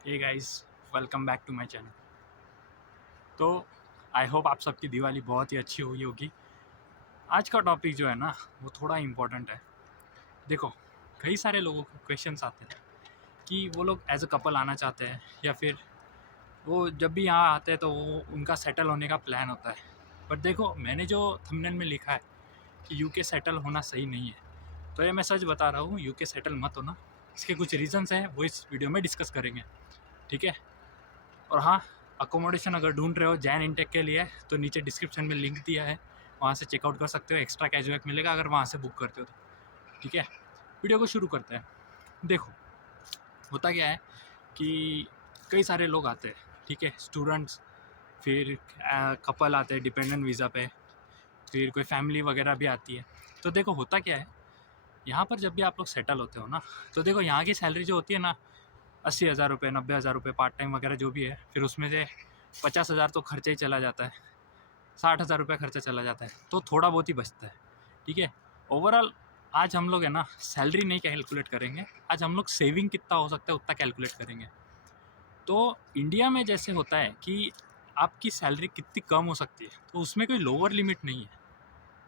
Hey guys, welcome back to my channel. तो I hope आप सबकी दिवाली बहुत ही अच्छी हुई होगी। आज का टॉपिक जो है ना वो थोड़ा इम्पोर्टेंट है। देखो, कई सारे लोगों को क्वेश्चंस आते हैं कि वो लोग एज अ कपल आना चाहते हैं या फिर वो जब भी यहाँ आते हैं तो वो उनका सेटल होने का प्लान होता है। बट देखो, मैंने जो थंबनेल में लिखा है कि यूके सेटल होना सही नहीं है, तो ये मैं सच बता रहा हूँ, यूके सेटल मत होना। इसके कुछ रीजंस हैं, वो इस वीडियो में डिस्कस करेंगे, ठीक है। और हाँ, अकोमोडेशन अगर ढूंढ रहे हो जैन इंटेक के लिए तो नीचे डिस्क्रिप्शन में लिंक दिया है, वहाँ से चेकआउट कर सकते हो। एक्स्ट्रा कैशबैक मिलेगा अगर वहाँ से बुक करते हो तो, ठीक है। वीडियो को शुरू करते हैं। देखो, होता क्या है कि कई सारे लोग आते हैं, ठीक है, स्टूडेंट्स, फिर कपल आते हैं डिपेंडेंट वीज़ा पे, फिर कोई फैमिली वगैरह भी आती है। तो देखो, होता क्या है, यहाँ पर जब भी आप लोग सेटल होते हो ना, तो देखो यहाँ की सैलरी जो होती है ना, 80,000 रुपये, 90,000 रुपये, पार्ट टाइम वगैरह जो भी है, फिर उसमें से 50,000 तो खर्चा ही चला जाता है, 60,000 रुपये खर्चा चला जाता है, तो थोड़ा बहुत ही बचता है, ठीक है। ओवरऑल आज हम लोग है ना सैलरी नहीं कैलकुलेट करेंगे, आज हम लोग सेविंग कितना हो सकता है उतना कैलकुलेट करेंगे। तो इंडिया में जैसे होता है कि आपकी सैलरी कितनी कम हो सकती है, तो उसमें कोई लोअर लिमिट नहीं है।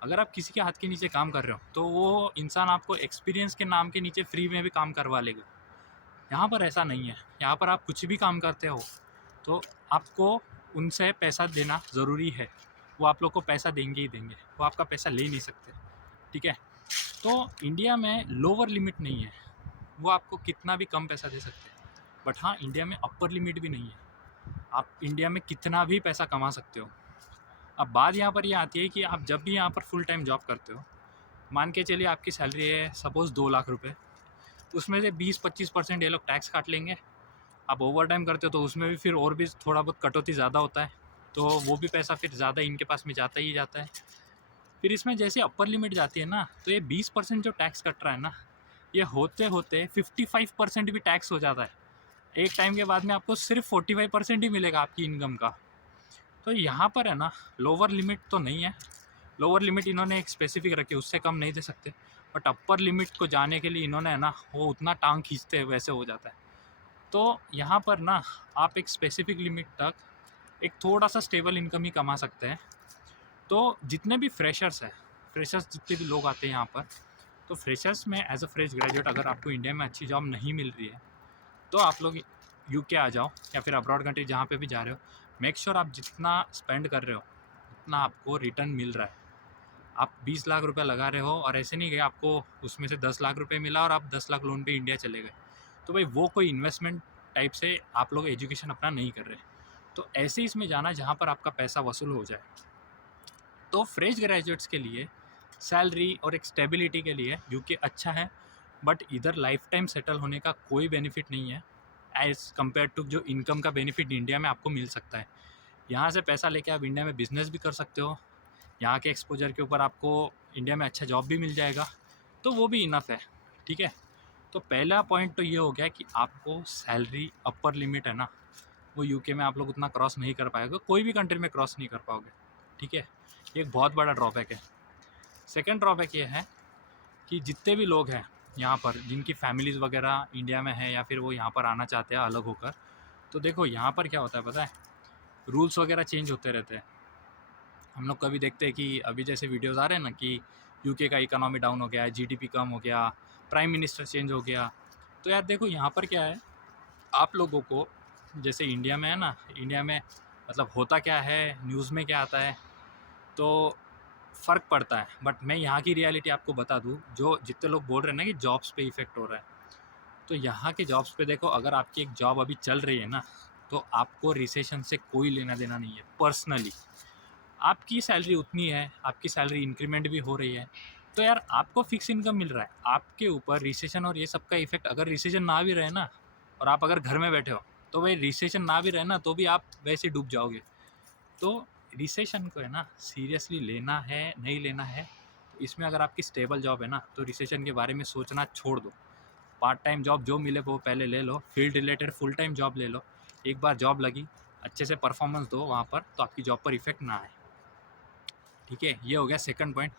अगर आप किसी के हाथ के नीचे काम कर रहे हो तो वो इंसान आपको एक्सपीरियंस के नाम के नीचे फ्री में भी काम करवा लेगा। यहाँ पर ऐसा नहीं है। यहाँ पर आप कुछ भी काम करते हो तो आपको उनसे पैसा देना ज़रूरी है। वो आप लोग को पैसा देंगे ही देंगे, वो आपका पैसा ले नहीं सकते, ठीक है। तो इंडिया में लोअर लिमिट नहीं है, वो आपको कितना भी कम पैसा दे सकते हैं। बट हाँ, इंडिया में अपर लिमिट भी नहीं है, आप इंडिया में कितना भी पैसा कमा सकते हो। अब बात यहाँ पर ये आती है कि आप जब भी यहाँ पर फुल टाइम जॉब करते हो, मान के चलिए आपकी सैलरी है सपोज़ 2 लाख रुपये, उसमें से 20-25% ये लोग टैक्स काट लेंगे। आप ओवर टाइम करते हो तो उसमें भी फिर और भी थोड़ा बहुत कटौती ज़्यादा होता है, तो वो भी पैसा फिर ज़्यादा इनके पास में जाता ही जाता है। फिर इसमें जैसे अपर लिमिट जाती है ना, तो ये 20% जो टैक्स कट रहा है ना, ये होते होते 55% भी टैक्स हो जाता है। एक टाइम के बाद में आपको सिर्फ 45% ही मिलेगा आपकी इनकम का। तो यहाँ पर है ना, लोअर लिमिट तो नहीं है। लोअर लिमिट इन्होंने एक स्पेसिफिक रखी है, उससे कम नहीं दे सकते। बट अपर लिमिट को जाने के लिए इन्होंने है ना, वो उतना टांग खींचते हैं वैसे हो जाता है। तो यहाँ पर ना आप एक स्पेसिफिक लिमिट तक एक थोड़ा सा स्टेबल इनकम ही कमा सकते हैं। तो जितने भी फ्रेशर्स हैं, फ्रेशर्स जितने भी लोग आते हैं यहाँ पर, तो फ्रेशर्स में एज अ फ्रेश ग्रेजुएट अगर आपको इंडिया में अच्छी जॉब नहीं मिल रही है तो आप लोग यूके आ जाओ या फिर अब्रॉड कंट्री जहाँ पे भी जा रहे हो। मेक श्योर आप जितना स्पेंड कर रहे हो उतना आपको रिटर्न मिल रहा है। आप 20 लाख रुपए लगा रहे हो और ऐसे नहीं गए आपको उसमें से 10 लाख रुपए मिला और आप 10 लाख लोन पे इंडिया चले गए, तो भाई वो कोई इन्वेस्टमेंट टाइप से आप लोग एजुकेशन अपना नहीं कर रहे। तो ऐसे इसमें जाना जहाँ पर आपका पैसा वसूल हो जाए। तो फ्रेश ग्रेजुएट्स के लिए सैलरी और एक स्टेबिलिटी के लिए यूके अच्छा है, बट इधर लाइफ टाइम सेटल होने का कोई बेनिफिट नहीं है एज़ कम्पेयर टू जो इनकम का बेनिफिट इंडिया में आपको मिल सकता है। यहाँ से पैसा लेके आप इंडिया में बिजनेस भी कर सकते हो, यहाँ के एक्सपोजर के ऊपर आपको इंडिया में अच्छा जॉब भी मिल जाएगा, तो वो भी इनफ है, ठीक है। तो पहला पॉइंट तो ये हो गया कि आपको सैलरी अपर लिमिट है ना, वो यूके में आप लोग उतना क्रॉस नहीं कर पाएगा, कोई भी कंट्री में क्रॉस नहीं कर पाओगे, ठीक है। ये एक बहुत बड़ा ड्रॉबैक है। सेकेंड ड्रॉबैक ये है कि जितने भी लोग हैं यहाँ पर जिनकी फैमिलीज़ वगैरह इंडिया में है या फिर वो यहाँ पर आना चाहते हैं अलग होकर, तो देखो यहाँ पर क्या होता है पता है, रूल्स वगैरह चेंज होते रहते हैं। हम लोग कभी देखते हैं कि अभी जैसे वीडियोस आ रहे हैं ना कि यूके का इकोनॉमी डाउन हो गया है, जीडीपी कम हो गया, प्राइम मिनिस्टर चेंज हो गया। तो यार देखो यहाँ पर क्या है, आप लोगों को जैसे इंडिया में है ना, इंडिया में मतलब होता क्या है, न्यूज़ में क्या आता है, तो फ़र्क पड़ता है। बट मैं यहाँ की रियलिटी आपको बता दूँ, जो जितने लोग बोल रहे हैं ना कि जॉब्स पे इफ़ेक्ट हो रहा है, तो यहाँ के जॉब्स पे देखो, अगर आपकी एक जॉब अभी चल रही है ना, तो आपको रिसेशन से कोई लेना देना नहीं है। पर्सनली आपकी सैलरी उतनी है, आपकी सैलरी इंक्रीमेंट भी हो रही है, तो यार आपको फिक्स इनकम मिल रहा है। आपके ऊपर रिसेशन और ये सब का इफेक्ट, अगर रिसेशन ना भी रहे ना और आप अगर घर में बैठे हो, तो भाई रिसेशन ना भी रहे ना तो भी आप वैसे डूब जाओगे। तो रिसेशन को है ना सीरियसली लेना है नहीं लेना है, तो इसमें अगर आपकी स्टेबल जॉब है ना तो रिसेशन के बारे में सोचना छोड़ दो। पार्ट टाइम जॉब जो मिले वो पहले ले लो, field related full time job ले लो। एक बार जॉब लगी, अच्छे से परफॉर्मेंस दो वहाँ पर, तो आपकी जॉब पर इफेक्ट ना आए, ठीक है। ये हो गया सेकंड पॉइंट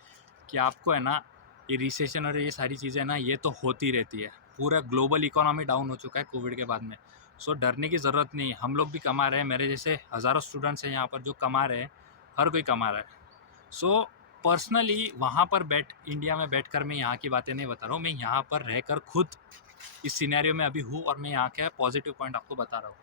कि आपको है ना ये रिसेशन और ये सारी चीज़ें ना ये तो होती रहती है, पूरा ग्लोबल इकोनॉमी डाउन हो चुका है कोविड के बाद में। सो डरने की ज़रूरत नहीं है, हम लोग भी कमा रहे हैं, मेरे जैसे हज़ारों स्टूडेंट्स हैं यहाँ पर जो कमा रहे हैं, हर कोई कमा रहा है। सो पर्सनली वहाँ पर इंडिया में बैठकर मैं यहाँ की बातें नहीं बता रहा हूँ, मैं यहाँ पर रहकर खुद इस सिनेरियो में अभी हूँ और मैं यहाँ का पॉजिटिव पॉइंट आपको बता रहा हूँ।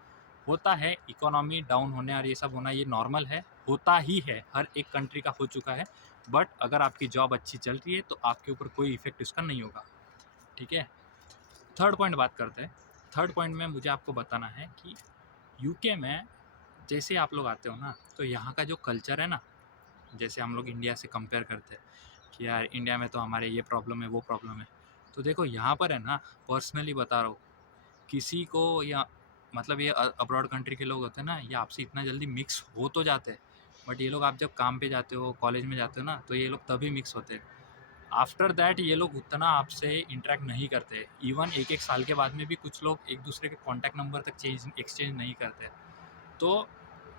होता है इकोनॉमी डाउन होने और ये सब होना, ये नॉर्मल है, होता ही है, हर एक कंट्री का हो चुका है। बट अगर आपकी जॉब अच्छी चल रही है तो आपके ऊपर कोई इफेक्ट इसका नहीं होगा, ठीक है। थर्ड पॉइंट बात करते हैं। थर्ड पॉइंट में मुझे आपको बताना है कि यूके में जैसे आप लोग आते हो ना, तो यहाँ का जो कल्चर है ना, जैसे हम लोग इंडिया से कंपेयर करते हैं कि यार इंडिया में तो हमारे ये प्रॉब्लम है वो प्रॉब्लम है, तो देखो यहाँ पर है ना, पर्सनली बता रहा हूँ, किसी को या मतलब ये अब्रॉड कंट्री के लोग होते हैं ना, ये आपसे इतना जल्दी मिक्स हो तो जाते हैं, बट ये लोग आप जब काम पे जाते हो, कॉलेज में जाते हो ना, तो ये लोग तभी मिक्स होते हैं। आफ्टर दैट ये लोग उतना आपसे इंटरेक्ट नहीं करते। इवन एक एक साल के बाद में भी कुछ लोग एक दूसरे के कॉन्टैक्ट नंबर तक एक्सचेंज नहीं करते। तो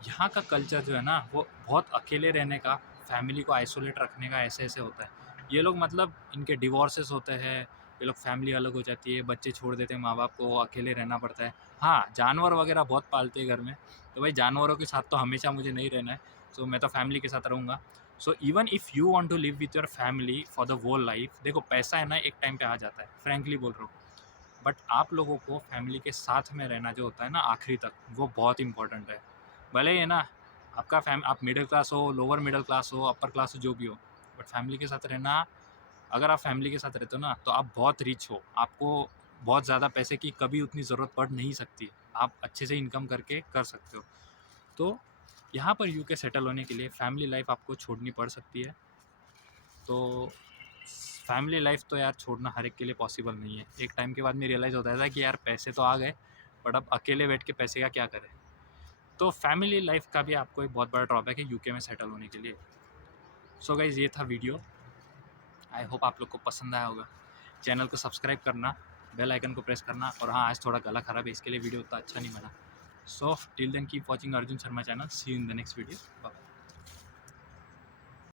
यहाँ का कल्चर जो है ना, वो बहुत अकेले रहने का, फैमिली को आइसोलेट रखने का ऐसे ऐसे होता है। ये लोग मतलब इनके डिवोर्सेस होते हैं, ये लोग फैमिली अलग हो जाती है, बच्चे छोड़ देते हैं माँ बाप को, अकेले रहना पड़ता है। हाँ, जानवर वगैरह बहुत पालते हैं घर में, तो भाई जानवरों के साथ तो हमेशा मुझे नहीं रहना है, सो मैं तो फैमिली के साथ रहूँगा। So even if you want to live with your family for the whole life, देखो पैसा है ना एक टाइम पे आ जाता है, फ्रैंकली बोल रहा हूँ, बट आप लोगों को फैमिली के साथ में रहना जो होता है ना आखिरी तक, वो बहुत इंपॉर्टेंट है। भले ही है ना आपका आप मिडिल क्लास हो, लोअर मिडिल क्लास हो, अपर क्लास हो, जो भी हो, बट फैमिली के साथ रहना, अगर आप फैमिली के साथ रहते हो ना, तो आप बहुत रिच हो, आपको बहुत ज़्यादा पैसे की कभी उतनी ज़रूरत पड़ नहीं सकती, आप अच्छे से इनकम करके कर सकते हो। तो यहाँ पर यूके सेटल होने के लिए फैमिली लाइफ आपको छोड़नी पड़ सकती है। तो फैमिली लाइफ तो यार छोड़ना हर एक के लिए पॉसिबल नहीं है। एक टाइम के बाद में रियलाइज़ होता था कि यार पैसे तो आ गए, बट अब अकेले बैठ के पैसे का क्या करें। तो फैमिली लाइफ का भी आपको एक बहुत बड़ा ड्रॉबैक है यूके में सेटल होने के लिए। सो गाइज़, ये था वीडियो, आई होप आप लोग को पसंद आया होगा। चैनल को सब्सक्राइब करना, बेल आइकन को प्रेस करना, और हाँ, आज थोड़ा गला खराब है, इसके लिए वीडियो उतना अच्छा नहीं बना। So till then keep watching Arjun Sharma channel, see you in the next video, bye.